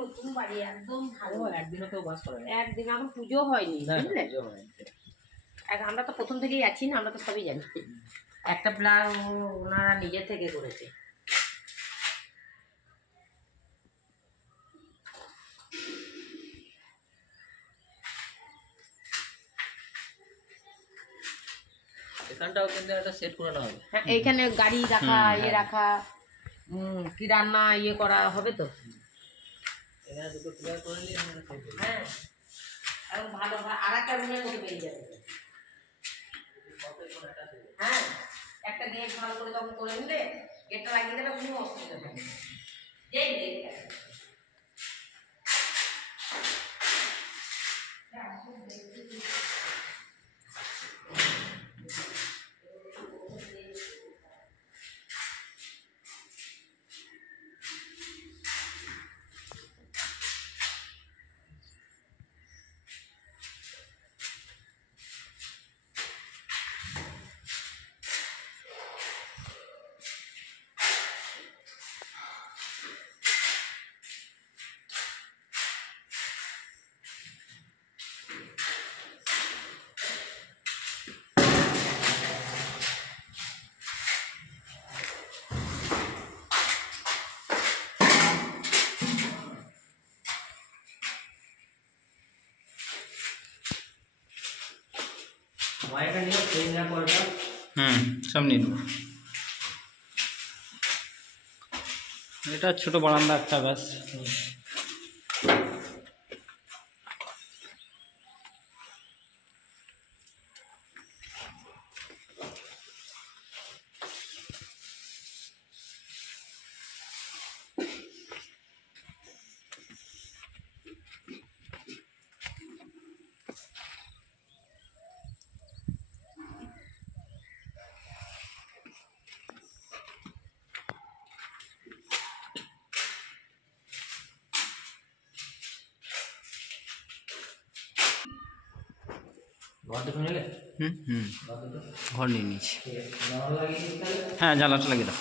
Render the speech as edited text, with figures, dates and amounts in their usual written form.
নতুন বাড়ি একদম ভালো। একদিনও কেউ বাস করে না, একদিন এখন পুজো হয়নি বুঝলে। আমরা তো প্রথম থেকেই আছি না, আমরা তো সবই জানি। একটা প্ল্যান ওনারা নিজে থেকে করেছে। এখানটাও কিন্তু একটা সেট করে নেওয়া হবে। হ্যাঁ, এইখানে গাড়ি রাখা, ইয়ে রাখা, কি রান্না ইয়ে করা হবে তো। এখানে দুটো প্লেয়ার করে নিয়ে হ্যাঁ, এবং ভালো আর একটা রুমের মতো বেরিয়ে যাবে। হ্যাঁ, একটা গেট ভালো করে তখন করে নিলে গেটটা লাগিয়ে দিলে কোনো অসুবিধা নেই। যেই গেট ওয়াইটা নিয়ে ট্রেন না পড়টা সব নিয়ে নেব। এটা ছোট বারান্দা একটা ব্যাস। ঘর দুটো নিলে ঘর নিয়ে নিয়েছি। হ্যাঁ, জানলাটা লাগিয়ে দাও।